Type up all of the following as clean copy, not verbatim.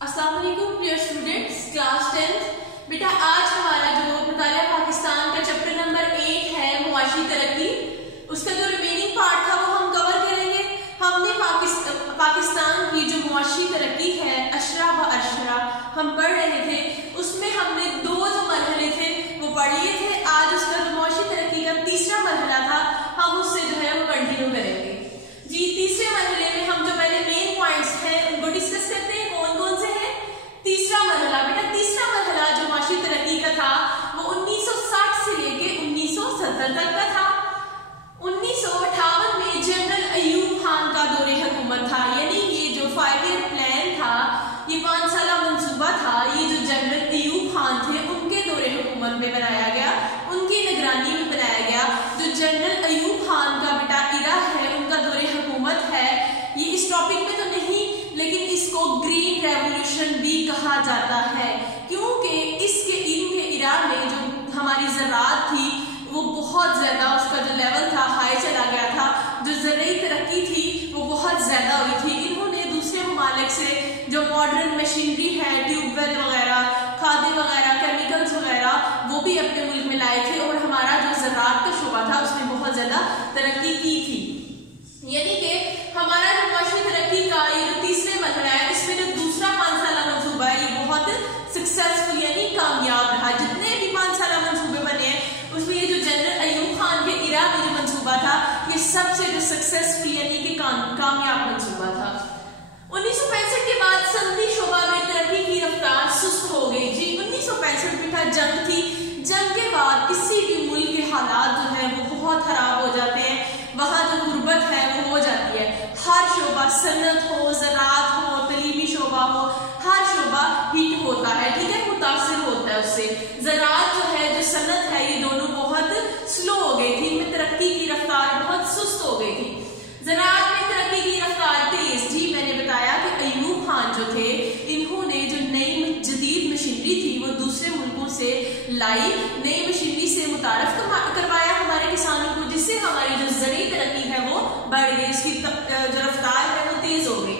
अस्सलाम वालेकुम dear students, class 10। बेटा आज हमारा जो मुतालिया पाकिस्तान का चैप्टर नंबर 8 है मुआशी तरक्की, उसका जो रिमेनिंग पार्ट था वो हम कवर करेंगे। हमने पाकिस्तान की जो मुआशी तरक्की है अशरा व अशरा हम पढ़ रहे थे, उसमें हमने दो जो मरहले थे वो पढ़ लिए थे। आज उसका जो मुआशी तरक्की का तीसरा मरहला था हम उससे जो है वो कंटिन्यू करेंगे। जी, तीसरे मरहले में हम जो पहले मेन पॉइंट्स हैं उनको डिस्कस करते हैं। कौन कौन से हैं? तीसरा मरहला, बेटा तीसरा मरहला जो मुआशी तरक्की का था वो 1960 से लेके 1970 तक का था। 1958 में जनरल अयूब खान का दौरे हुकूमत था, यानी ये जो 5 ईयर प्लान था, ये 5 साला मंसूबा था, ये जो जनरल अयूब खान थे उनके दौरे हुकूमत में बनाया गया, उनकी निगरानी में बनाया गया। जो जनरल अयूब खान का बेटा इरा है, उनका दौरे हुकूमत है, ये इस टॉपिक में तो नहीं, लेकिन इसको ग्रीन रेवोल्यूशन भी कहा जाता है, क्योंकि इनके इरा में जो हमारी ज़राअत थी वो बहुत ज्यादा, उसका जो लेवल था हाई चला गया था, जो ज़राई तरक्की थी वो बहुत ज्यादा हुई थी। इन्होंने दूसरे ममालिक से जो मॉडर्न मशीनरी है, ट्यूबवेल वगैरह, खादें वगैरह, केमिकल्स वगैरह, वो भी अपने मुल्क में लाए थे और हमारा जो ज़राअत का शोबा था उसने बहुत ज्यादा तरक्की की थी। यानी कि हमारा जो मुआशी तरक्की का ये जो तीसरे मरहला है, इसमें जो दूसरा 5 साला मंसूबा है ये बहुत सक्सेसफुल यानी कामयाब रहा। जितने भी 5 साला मंसूबे बने हैं उसमें ये जो जनरल अयूब खान के इरा में जो मंसूबा था ये सबसे जो सक्सेसफुल यानी कि कामयाब मंसूबा था। 1965 के बाद सनदी शोबा में तरक्की की रफ्तार सुस्त हो गई। जी, 1965 बेटा जंग थी, जंग के बाद किसी भी मुल्क के हालात जो है वो बहुत खराब हो जाते हैं, वहां जो गुर्बत है वो हो जाती है। हर शोबा, सनत हो, ज़राअत हो, तलीमी शोबा हो, हर शोबा हिट होता है, ठीक है, मुतासिर होता है उससे। ज़राअत जो है, जो सनत है, ये दोनों बहुत स्लो हो गई थी, इनमें तरक्की की रफ्तार बहुत सुस्त हो गई थी। ज़राअत में तरक्की की रफ्तार तेज। जी, मैंने बताया कि अयूब खान जो थे इन्होंने जो नई जदीद मशीनरी थी वो दूसरे मुल्कों से लाई, नई मशीनरी से मुतारफ करवाया हमारे किसानों को, जिससे हमारी जो ज़राई तरक्की है वो बढ़ गई, इसकी जो रफ्तार है वो तेज हो गई।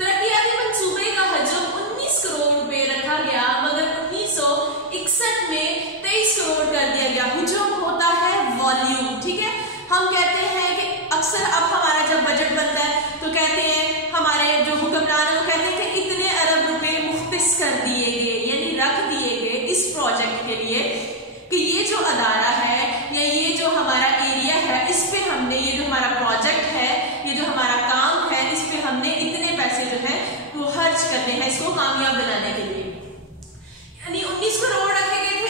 तरक्याती मंसूबे का हजम 19 करोड़ रुपए रखा गया, मगर 1961 में 23 करोड़ कर दिया गया। हजम होता है वॉल्यूम, ठीक है। हम कहते हैं कि अक्सर अब हमारा जब बजट बनता है तो कहते हैं, हमारे जो हुक्मरान है वो कहते हैं कि इतने अरब रुपए मुख्तस कर दिए गए, यानी रख दिए गए इस प्रोजेक्ट के लिए कि ये जो अदारा है या ये जो हमारा एरिया है, इस पे हमने, ये जो हमारा प्रोजेक्ट है, ये जो हमारा काम है, इस पे हमने इतने पैसे जो है वो खर्च करने हैं इसको कामयाब बनाने के लिए। यानी 19 करोड़ रखे गए थे,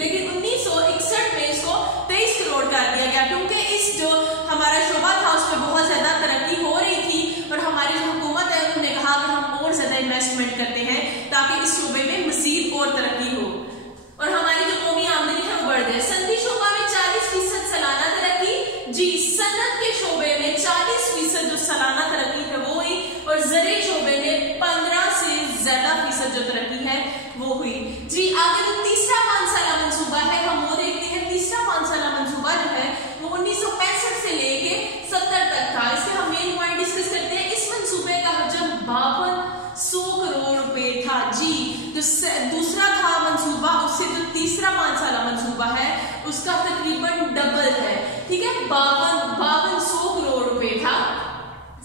लेकिन 1961 में इसको 23 करोड़ कर दिया गया, क्योंकि इस जो हमारा शोबा था उस पर बहुत ज्यादा तरक्की हो रही थी और हमारी जो हुकूमत है उन्होंने कहा कि हम और ज्यादा इन्वेस्टमेंट करते हैं ताकि इस शोबे में मजीद और तरक्की हो और हमारी जो कौमी आमदनी है वो बढ़ जाए। सनदी शोबा में 40% सालाना तरक्की। जी, सनत के शोबे में 40% जो सालाना तरक्की है वो हुई और ज़राई शोबे में 15 से ज्यादा फीसद जो तरक्की है वो हुई। जी, आगे जो तीसरा 5 साला मंसूबा है हम वो देखते हैं। तीसरा 5 साला मंसूबा जो है वो 1965 से लेके 70 तक था। इसके हम मेन पॉइंट डिस्कस करते हैं। इस मंसूबे का हजम 5200 करोड़ रुपए था। जी, जो दूसरा था मंसूबा उससे जो तीसरा 5 साला मंसूबा है उसका तकरीबन डबल है, ठीक है, 5200 करोड़ रुपए था।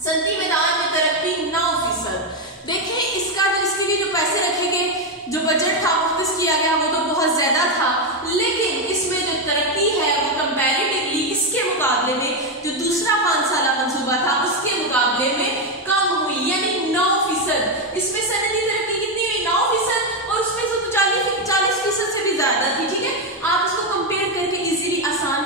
सनदी मैदान में तरक्की 9%। देखें इसके लिए जो पैसे रखे गए, जो बजट था मुख्तस किया गया वो तो बहुत ज्यादा था, लेकिन इसमें जो तरक्की है वो कंपैरेटिवली इसके मुकाबले में जो दूसरा 5 साला मंसूबा था उसके मुकाबले में कम हुई, यानी 9%। इसमें सनदी तरक्की कितनी हुई? 9%, और उसमें तो 40% से भी ज्यादा थी, ठीक है। आप इसको कंपेयर करके इजीली आसान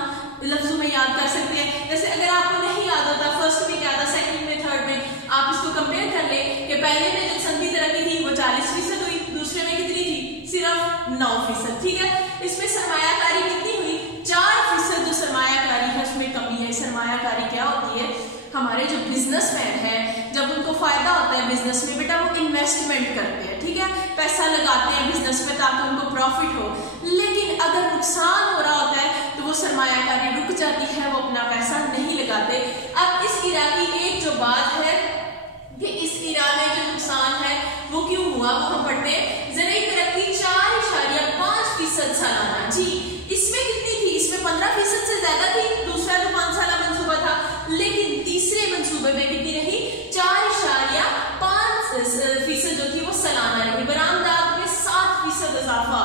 लफ्जों में याद कर सकते हैं। जैसे अगर आपको नहीं याद होता फर्स्ट में क्या था, सेकंड में, थर्ड में, आप इसको कंपेयर कर ले कि पहले में जो सनदी तरक्की थी वो 40% हुई, दूसरे में कितनी थी? सिर्फ 9%, ठीक है। इसमें सरमायाकारी कितनी हुई? 4% जो सरमायाकारी है उसमें कमी है। सरमायाकारी क्या होती है? हमारे जो बिजनेसमैन है जब उनको फायदा होता है बिजनेस में, बेटा वो इन्वेस्टमेंट करते हैं, ठीक है, पैसा लगाते हैं बिजनेस में ताकि उनको प्रॉफिट हो, लेकिन अगर नुकसान हो रहा होता है तो वो सरमायाकारी रुक जाती है, वो अपना पैसा नहीं लगाते। अब इस इरा की एक जो बात है कि इस इरा में जो नुकसान है वो क्यों हुआ वो हम पढ़ते हैं ज़राई तरक्की 4.5% सालाना। जी, इसमें कितनी थी? इसमें 15% से ज्यादा थी। दूसरा जो 5 साला मंसूबा था, लेकिन तीसरे मंसूबे में कितनी रही? 4.5% जो थी वो सालाना रही। बरामदात में 7% इजाफा।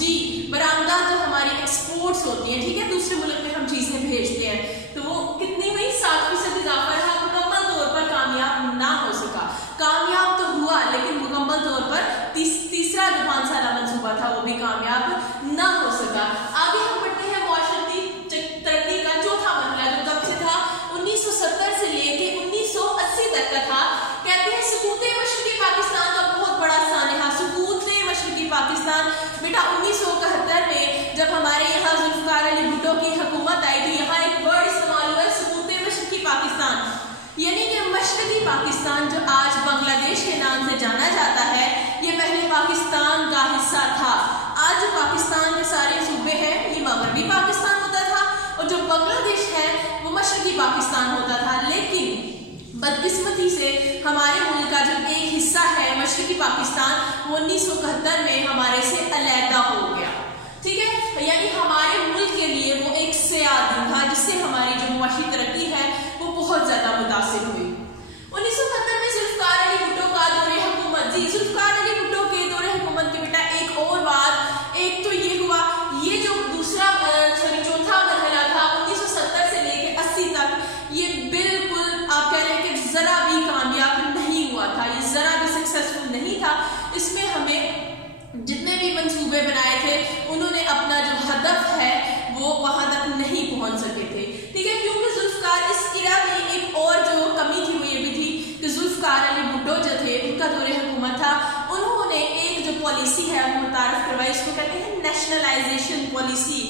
जी, बरामदात जो हमारी एक्सपोर्ट्स होती हैं, ठीक है, दूसरे मुल्क में हम चीजें भेजते हैं, तो वो कितनी हुई? 7% इजाफा रहा। मुकम्मल तौर पर कामयाब ना हो सका। कामयाब तो हुआ, लेकिन मुकम्मल तौर पर तीसरा जो 5 साला मंसूबा था वो भी कामयाब ना हो सका। आगे हम पढ़ते हैं मुआशरती तरक्की का चौथा मरहला, जो कब से था? 1970 से लेके 1980 तक का था। कहते हैं सुकूत मशरकी पाकिस्तान का बहुत बड़ा सानहा। सुकूत मशरकी पाकिस्तान बेटा 1971 में जब हमारे यहाँ जुल्फकार अली भुट्टो की हुकूमत आई थी, यहाँ एक वर्ड इस्तेमाल हुआ है सुकूत मशरकी पाकिस्तान, यानी कि मशरकी पाकिस्तान जो आज बांग्लादेश के नाम से जाना जाता है, ये पहले पाकिस्तान का हिस्सा था। आज जो पाकिस्तान के सारे सूबे हैं ये मगरबी पाकिस्तान होता था, और जो बांग्लादेश है वो मशरकी पाकिस्तान होता था। लेकिन बदकिस्मती से हमारे मुल्क का जो एक हिस्सा है मशरकी पाकिस्तान, वो 1971 में हमारे से अलहदा हो गया। ठीक है, यानी हमारे मुल्क के लिए वो एक सयाद दिन था, जिससे हमारी जो मुआशी तरक्की है वो बहुत ज्यादा मुतासिर हुई। 1970 में जुल्फकार अली भुट्टो का दौरे हुकूमत। जी, जुल्फकार अली भुट्टो के दौरे हुकूमत के बेटा एक और बात, एक तो ये हुआ, ये जो दूसरा चौथा मरहला था 1970 से लेके 80 तक, ये बिल्कुल आप कह रहे हैं कि जरा भी कामयाब नहीं हुआ था, ये जरा भी सक्सेसफुल नहीं था। इसमें हमें जितने भी मंसूबे बनाए थे उन्होंने अपना जो हदफ है वो वहां तक नहीं पहुंच सके थे। ठीक है, क्योंकि जुल्फकार इस इरा में एक और जो कमी थी वो ये भी थी कि जुल्फकार अली भुट्टो जो थे उनका दौरे हुकूमत था, उन्होंने एक जो पॉलिसी है वो मुतारफ करवाई, इसको कहते हैं नेशनलाइजेशन पॉलिसी।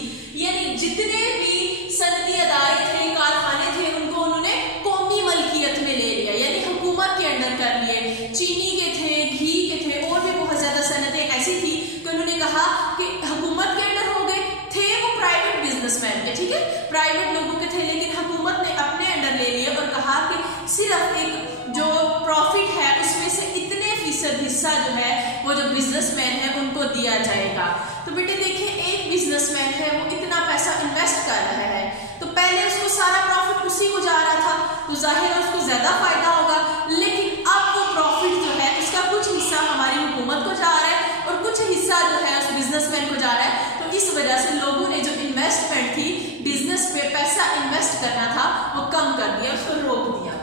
यानी जितने भी सनदी अदारे थे, कारखाने थे, उनको उन्होंने कौमी मलकियत में ले लिया, यानी हुकूमत के अंडर कर लिए। चीनी के थे, घी के थे, और भी बहुत ज्यादा सनतें ऐसी थी कि उन्होंने कहा कि हुकूमत के अंडर हो गए थे, वो प्राइवेट बिजनेसमैन के, ठीक है, प्राइवेट लोगों के थे, लेकिन हुकूमत ने अपने अंडर ले लिए और कहा कि सिर्फ एक जो प्रॉफिट है उसमें से इतने फीसद हिस्सा जो है वो जो बिजनेसमैन है उनको दिया जाएगा। तो बेटे देखिए, एक बिजनेसमैन है वो इतना पैसा इन्वेस्ट कर रहा है, तो पहले उसको सारा प्रॉफिट उसी को जा रहा था, तो जाहिर है उसको ज्यादा फायदा होगा। लेकिन अब वो प्रॉफिट जो है उसका कुछ हिस्सा हमारी हुकूमत को जा रहा है और कुछ हिस्सा जो है उस बिजनेसमैन को जा रहा है। तो इस वजह से लोगों ने जो इन्वेस्टमेंट थी, बिजनेस पे पैसा इन्वेस्ट करना था, वो कम कर दिया, उसको रोक दिया।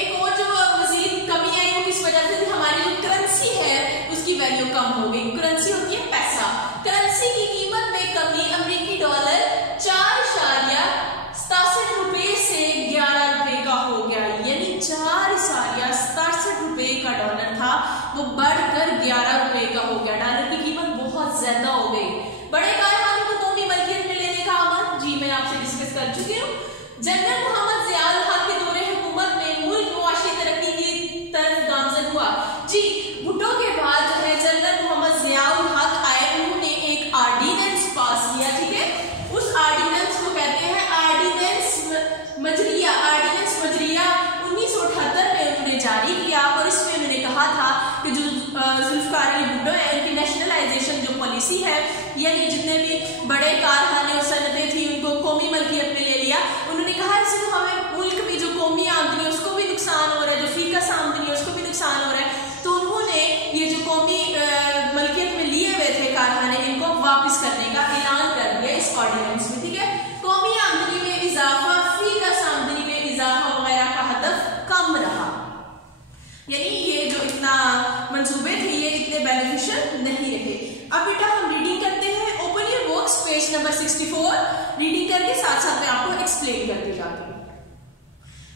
एक और जो मजीद कमी आई वो किस वजह से? हमारी जो करेंसी है उसकी वैल्यू कम हो गई। करेंसी होती है पैसा, करेंसी की कीमत में कमी। अमेरिकी डॉलर 4.67 रुपए से 11 रुपए का हो गया, यानी 4.67 रुपए का डॉलर था वो बढ़कर 11 रुपए का हो गया। डॉलर की कीमत बहुत ज्यादा हो गई। बड़े कारखानों को कौमी मलकियत में लेने का अमल, जी मैं आपसे डिस्कस कर चुकी हूँ। जनरल मोहम्मद ज़ियाउल हक के दौरे हुकूमत में मुल्क मुआशी तरक्की की तरफ गामजन हुआ। जी, भुट्टो के बाद जो है जनरल मोहम्मद ज़ियाउल हक आए, उन्होंने एक आर्डिनेंस पास किया। ठीक है, उस आर्डिनेंस को कहते हैं आर्डिनेंस मजरिया। आर्डिनेंस मजरिया 1978 में उन्होंने जारी किया, और इसमें उन्होंने कहा था कि जो जुल्फकार अली भुट्टो है उनकी नेशनलाइजेशन जो पॉलिसी है, यानी जितने भी बड़े कारखाने और सनतें थी उनको कौमी मलकियत में ले लिया। उन्होंने कहा इससे तो हमें मुल्क में जो कौमी आमदनी है उसको भी नुकसान हो रहा है, जो फीकस आमदनी है उसको भी नुकसान हो रहा है। तो उन्होंने ये जो कौमी मलकियत में लिए हुए थे कारखाने, इनको वापस करने का ऐलान कर दिया इस ऑर्डिनेंस में। ठीक है, कौमी आमदनी में इजाफा, फीकस आमदनी में इजाफा वगैरह का हदफ कम रहा, यानी ये जो इतना मंसूबे थे ये इतने बेनिफिशियल नहीं रहे। अब बेटा हम रीडिंग करते हैं। Open your books, page number 64। Reading करके साथ साथ मैं आपको एक्सप्लेन करती जाती हूँ।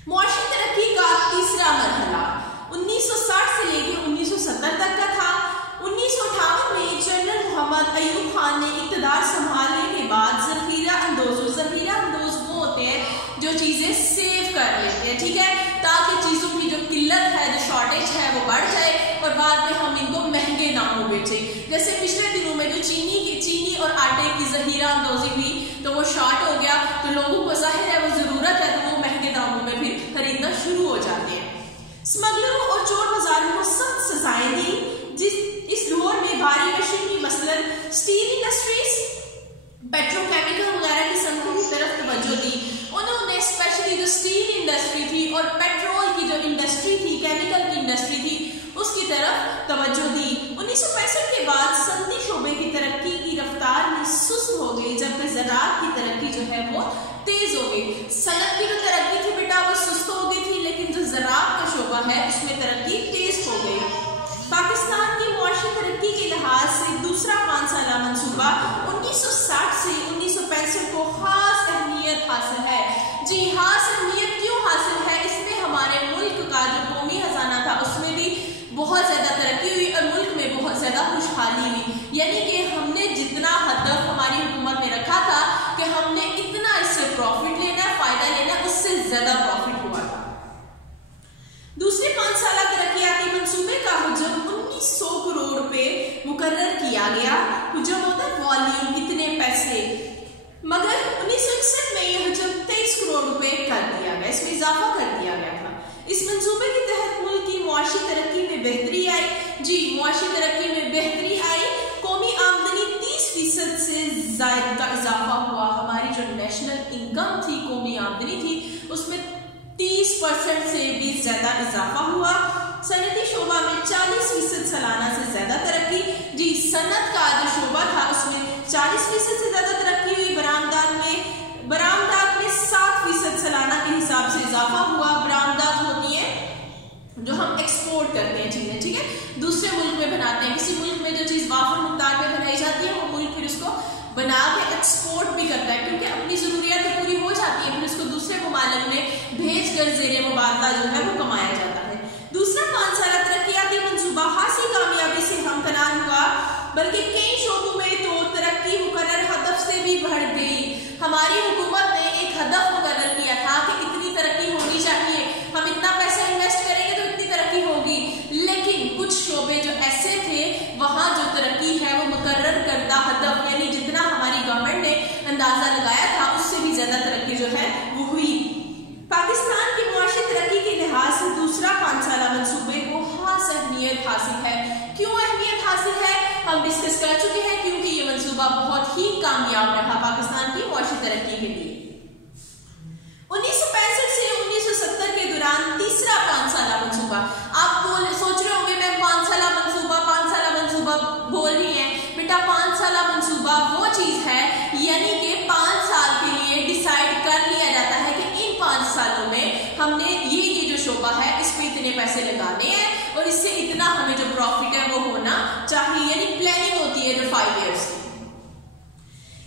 मुआशी तरक्की का तीसरा मरहला 1960 से लेकर 1970 तक का था। 1958 में जनरल मोहम्मद अयूब खान ने इक़्तिदार संभालने के बाद ज़ख़ीरा अंदोज वो होते हैं जो चीजें सेव कर लेते हैं, ठीक है, ताकि चीजों की जो किल्लत है, जो शॉर्टेज है वो बढ़ जाए और बाद में हम इनको महंगे दामों बेचें। जैसे पिछले दिनों में जो चीनी और आटे की ज़ख़ीरा अंदोजी हुई तो वो शॉर्ट हो गया, तो लोगों को जाहिर है वो जरूरत है तो वो महंगे दामों में भी खरीदना शुरू हो जाते हैं। स्मगलरों और चोर बाजारों को सख्त सजाएं दी। तरफ तवज्जो दी। 1965 के बाद सनती शोबे की तरक्की की रफ्तार में सुस्त हो गई, जबकि ज़राअत की तरक्की जो है वो तेज हो गई। सनत की जो तरक्की थी बेटा वो सुस्त हो गई थी, लेकिन जो ज़राअत का शोबा है उसमें तरक्की तेज हो गई। पाकिस्तान की मुआशी तरक्की के लिहाज से दूसरा 5 साला मंसूबा 1960 से 1965 को खास अहमियत हासिल है। जी, खास अहमियत क्यों हासिल है? इसमें हमारे मुल्क का जो कौमी खजाना था उसमें भी बहुत ज़्यादा तरक्की हुई और मुल्क में बहुत ज़्यादा खुशहाली हुई। यानी कि हमने जितना हदफ हमारी हुकूमत ने रखा था कि हमने इतना इससे प्रॉफिट लेना है, फ़ायदा लेना है, उससे ज़्यादा प्रॉफिट हुआ था। दूसरे 5 साला तरक्याती मंसूबे का हुजम 1900 करोड़ रुपए मुकर्रर किया गया। हुजम होता है वॉल्यूम, इतने पैसे, मगर 1961 में यह हुजम 23 करोड़ रुपए कर दिया गया, इसमें इजाफा कर दिया गया था। इस मंसूबे के तहत मुल्क की मुआशी तरक्की में बेहतरी आई। जी, मुआशी तरक्की में बेहतरी आई। कौमी आमदनी 30% से ज़ायद का इजाफा हुआ। हमारी जो नेशनल इनकम थी, कौमी आमदनी थी, उसमें 30% से भी ज्यादा इजाफा हुआ। सनती शोबा में 40% सालाना से ज्यादा तरक्की। जी, सनत का जो शोबा था उसमें 40% से ज्यादा तरक्की हुई। बरामदात में 7% सालाना के हिसाब से इजाफा हुआ। बरामदात होती है जो हम एक्सपोर्ट करते हैं चीजें, ठीक है, दूसरे मुल्क में बनाते हैं। किसी मुल्क में जो चीज वाफर मुकदार में बनाई जाती है, वो मुल्क फिर उसको बना के एक्सपोर्ट भी करता है, क्योंकि अपनी जरूरियात तो पूरी हो जाती है, फिर उसको दूसरे ममालिक में भेज कर ज़ेरे मुबादला जो है वो कमाया जाता है। दूसरा 5 साला तरक्याती मंसूबा खासी कामयाबी से हमकनार हुआ, बल्कि कई शोबों में तो तरक्की मुकर्रर हदफ से भी बढ़ गई। हमारी हुकूमत ने एक हदफ मुकर्रर किया था कि इतनी तरक्की होनी चाहिए, हम इतना पैसा इन्वेस्ट करेंगे तो इतनी तरक्की होगी, लेकिन कुछ शोबे जो ऐसे थे वहाँ जो तरक्की है वो मुकर्रर करदा हदफ, यानी जितना हमारी गवर्नमेंट ने अंदाजा लगाया था उससे भी ज्यादा तरक्की जो है वो हुई। पाकिस्तान की मुआशी तरक्की के लिहाज से दूसरा 5 साला मंसूबे को खास अहमियत हासिल है। क्यों अहमियत हासिल है हम डिस्कस कर चुके हैं, क्योंकि ये मंसूबा बहुत ही कामयाब रहा पाकिस्तान की मुआशी तरक्की के लिए। 1965 से 1970 के दौरान तीसरा 5 साला मंसूबा, आप सोच रहे होंगे मैं 5 साला मंसूबा बोल रही है, बेटा 5 साला मंसूबा वो चीज है यानी कि 5 साल के लिए डिसाइड कर लिया जाता है कि इन 5 सालों में हमने ये जो शोबा है इस पे इतने पैसे लगाने हैं और इससे इतना हमें जो प्रॉफिट है वो होना चाहिए, यानी प्लानिंग होती है जो 5 ईयर्स की।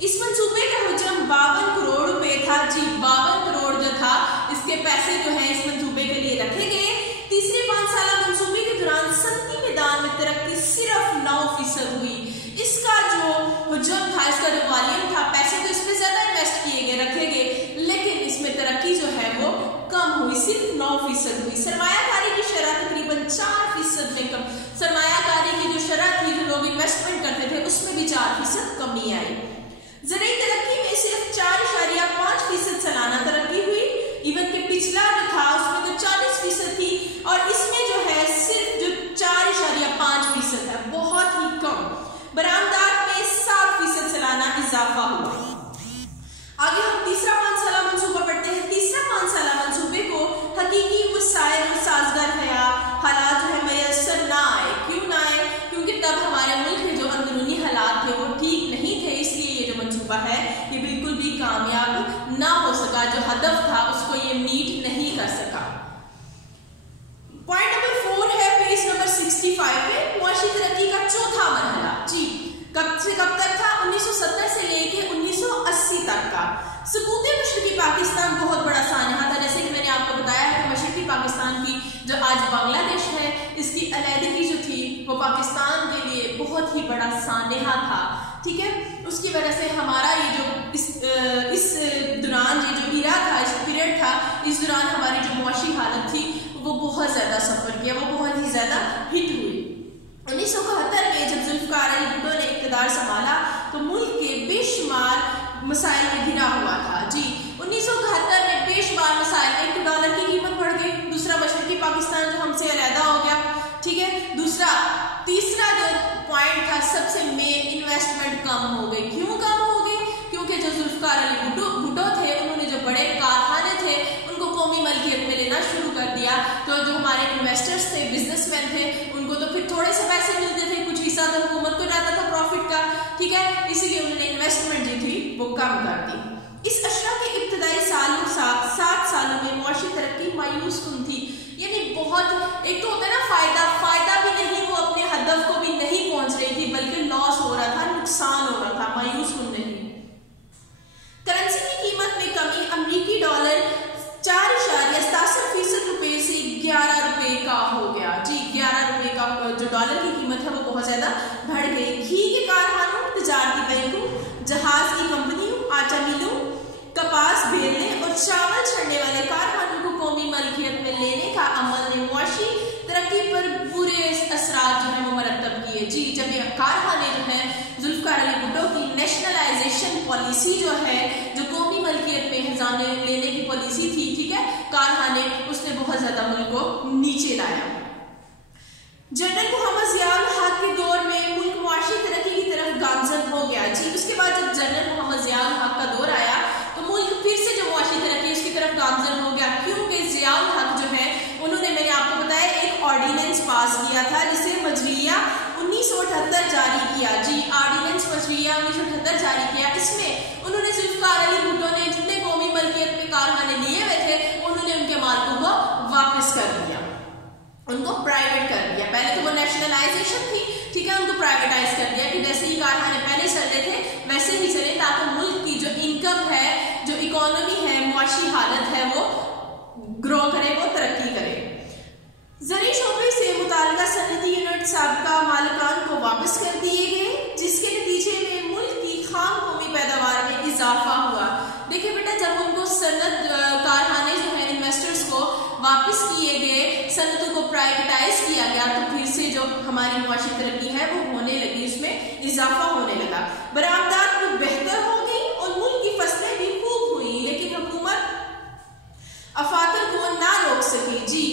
इस मंसूबे का हुजम 52 करोड़ रुपए था। जी, 52 करोड़ जो था इसके पैसे जो है इस मंसूबे के लिए रखे गए। तीसरे 5 साला मंसूबे के दौरान सनती मैदान में तरक्की सिर्फ 9% हुई। इसका जो हुजम था, इसका जो वॉल्यूम था, पैसे तो इसमें ज्यादा इन्वेस्ट किए गए, रखे गए, लेकिन इसमें तरक्की जो है वो कम हुई, सिर्फ 9% हुई। सरमायाकारी की शरह तकरीबन 4% में कम, सरमायाकारी की जो शरह थी, जो लोग इन्वेस्टमेंट करते थे, उसमें भी 4% कमी आई। ज़राई तरक्की में सिर्फ 4.5% सालाना तरक्की हुई। इवन के पिछला जो था उसमें तो 40% थी और इसमें जो है सिर्फ जो 4.5% है, बहुत ही कम। बरामदात में 7% सालाना इजाफा हुआ। आगे हम तीसरा 5 साला मंसूबा पढ़ते हैं। तीसरा 5 साला मंसूबे को हकीकी वसाइल और साजगार हालात जो है मैसर ना आए। क्यों ना आए? क्योंकि तब हमारे मुल्क में जो अंदरूनी हालात थे वो ठीक नहीं थे, इसलिए ये जो मंसूबा है ये बिल्कुल भी कामयाब ना हो सका। जो हदफ था उसको ये मीट नहीं कर सका। पॉइंट नंबर 4 है पेज नंबर 65 पे, मुआशी तरक्की का चौथा मरहला। जी, कब से कब तक था? 1970 से लेके 1980 तक का। सबूत मशरकी पाकिस्तान बहुत बड़ा सानहा था। जैसे कि मैंने आपको बताया है कि मशरकी पाकिस्तान की जो आज बांग्लादेश है, इसकी अलहदगी जो थी वो पाकिस्तान के लिए बहुत ही बड़ा सानहा था, ठीक है। उसकी वजह से हमारा ये जो इस दौरान ये जो इरा था, इस पीरियड था, इस दौरान हमारी जो मुआशी हालत थी वो बहुत ज्यादा सफर किया, वो बहुत ही ज्यादा हिट हुई। 1971 में जब जुल्फकार अली भुट्टो ने इक़्तिदार संभाला तो मुल्क के बेशुमार मसाइल में घिरा हुआ था। जी, 1971 में बेशुमार मसाइल में $1 की कीमत बढ़ गई। दूसरा मशरकी पाकिस्तान जो हमसे अलहदा हो गया, ठीक है। तीसरा जो पॉइंट था सबसे मेन, इन्वेस्टमेंट कम हो गई। क्यों कम हो गई? क्योंकि जो जुल्फकार अली भुट्टो थे उन्होंने जो बड़े कारखाने थे उनको कौमी मलकियत में लेना शुरू कर दिया। तो जो हमारे इन्वेस्टर्स थे, बिजनेसमैन थे, उनको उनको तो फिर थोड़े से पैसे मिलते थे, कुछ हिस्सा तो हुकूमत को जाता था प्रॉफिट का, ठीक है, इसीलिए उन्होंने इन्वेस्टमेंट जो थी वो कम कर दी। इस अशरा के इब्तदाई 7 सालों में मुआशी तरक्की मायूस कुन थी, यानी बहुत, एक तो होता है ना फायदा भी नहीं, वो अपने हदफ को भी नहीं पहुंच रही थी, बल्कि लॉस हो रहा था, नुकसान हो रहा था, मायूस कुन नहीं। करेंसी की कीमत में कमी, अमरीकी डॉलर 4.67% रुपए से 11 रुपए का हो गया। जी 11 रुपए का जो डॉलर की कीमत है वो बहुत ज्यादा बढ़ गई। घी के कारखानों, तजारती बैंकों, जहाज की कंपनियों, आटा मिलों, कपास बेलने और चावल छड़ने वाले कारखानों को कौमी मलकियत में लेने का अमल ने मुआशी तरक्की पर बुरे असरात जो है वो मरतब किए। जी जब ये कारखाने जो है जुल्फकार अली भुट्टो की नेशनलाइजेशन पॉलिसी जो है, जो कौमी मलकियत में खजाने लेने की पॉलिसी थी, ठीक है, कारखाने, उसने बहुत ज्यादा मुल्क को नीचे लाया। जनरल मोहम्मद जियाउल हक के दौर में मुल्क मुआशी तरक्की की तरफ गामजन हो गया। जी उसके बाद जब जनरल मोहम्मद जियाउल हक का दौर आया तो मुल्क फिर से जो मुआशी तरक्की उसकी तरफ गामजन हो गया, क्योंकि जियाउल हक जो है उन्होंने, मैंने आपको बताया, एक ऑर्डिनेंस पास किया था जिसे मजरिया 1978 जारी किया। जी ऑर्डिनेंस मजरिया 1978 जारी किया। इसमें उन्होंने जुल्फकार अली भुट्टो ने जितने कौमी मलकियत में कारखाने लिए हुए थे उन्होंने उनके मालिकों को वापस कर दिया, उनको प्राइवेट कर दिया। पहले तो वो नेशनलाइजेशन थी, ठीक है, उनको प्राइवेटाइज कर दिया कि जैसे ही कारखाने पहले चल रहे थे वैसे ही चले, ताकि मुल्क की जो इनकम है, जो इकोनॉमी है, मुआशी हालत है, वो ग्रो करे, वो तरक्की करे। ज़री शोबे से मुतालिका सनती यूनिट साबिका मालिकान को वापस कर दिए गए, जिसके नतीजे में मुल्क की खाम कौमी पैदावार में इजाफा हुआ। देखिए बेटा, जब उनको सनत कारखाने जो है इन्वेस्टर्स को वापस किए गए, सनतों को प्राइवेटाइज किया गया, तो फिर से जो हमारी मुआशी तरक्की है वो होने लगी, उसमें इजाफा होने लगा। बरामदात भी बेहतर हो गई और मुल्क की फसलें भी खूब हुई, लेकिन हुकूमत अफातर को ना रोक सकी। जी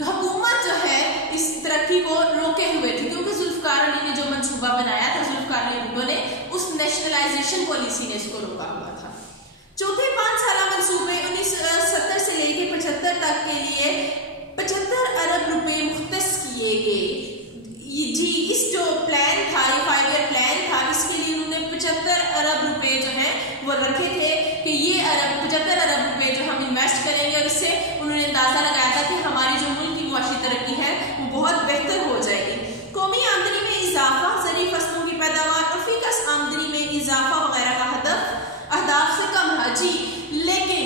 हुकूमत जो है इस तरक्की को रोके हुए थी, क्योंकि जुल्फकार अली ने जो मंसूबा बनाया था, जुल्फकार अली भुट्टो ने, उस नेशनलाइजेशन पॉलिसी ने इसको रोका हुआ था। चौथे 5 साला मंसूबे 1970 से लेकर 75 तक के लिए 75 अरब रुपए मुख्तस किए गए। जी इस जो प्लान था, ये 5 ईयर प्लान था, इसके लिए उन्होंने 75 अरब रुपए जो है वो रखे थे कि ये 75 अरब रुपए जो हम इन्वेस्ट करेंगे, और इससे उन्होंने अंदाजा लगाया था कि हमारी जो मुल्क की मुआशी तरक्की है वो बहुत बेहतर हो जाएगी। कौमी आमदनी में इजाफा, ज़रूरी फसलों की पैदावार और फीकस आमदनी में इजाफा वगैरह का अहदाफ से कम है। जी लेकिन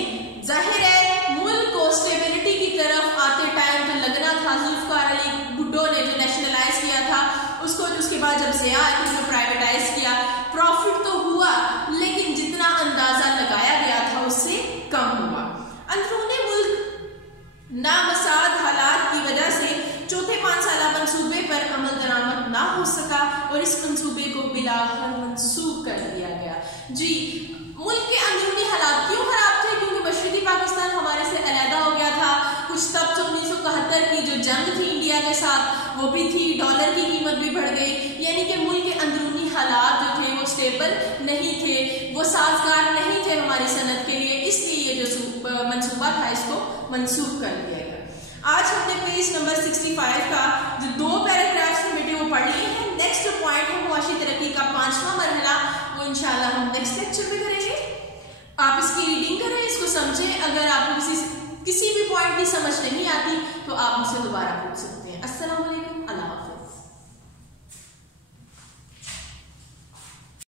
जाहिर है मुल्क को स्टेबिलिटी की तरफ आते टाइम जो लगना था, जुल्फकार अली भुट्टो ने जो नेशनलाइज किया था उसको, उसके बाद जब ज़िया आए तो उसको प्राइवेटाइज किया, प्रॉफिट तो हुआ लेकिन जितना अंदाजा लगाया गया था उससे कम हुआ। अंदरूनी मुल्क नामसाद हालात की वजह से चौथे 5 साला मंसूबे पर अमल दरामद ना हो सका और इस मंसूबे को बिलाखिर मंसूख कर दिया गया। जी मुल्क के अंदरूनी हालात क्यों खराब थे? क्योंकि मशरकी पाकिस्तान हमारे से अलहदा हो गया था। कुछ तब 1971 की जो जंग थी इंडिया के साथ वो भी थी, डॉलर की कीमत भी बढ़ गई, यानी कि मुल्क के अंदरूनी हालात जो थे वो स्टेबल नहीं थे, वो साजगार नहीं थे हमारी सनत के लिए, इसलिए ये जो मंसूबा था इसको मंसूख कर दिया गया। आज हमने पेज नंबर 65 का जो 2 पैराग्राफ्स में बेटे वो पढ़ लिए हैं। नेक्स्ट जो पॉइंट है मुआशी तरक्की का 5वां मरहला, वो इंशाल्लाह हम नेक्स्ट लेक्चर में करेंगे। आप इसकी रीडिंग करें, इसको समझें। अगर आपको किसी भी पॉइंट की समझ नहीं आती तो आप मुझसे दोबारा पूछ सकते हैं।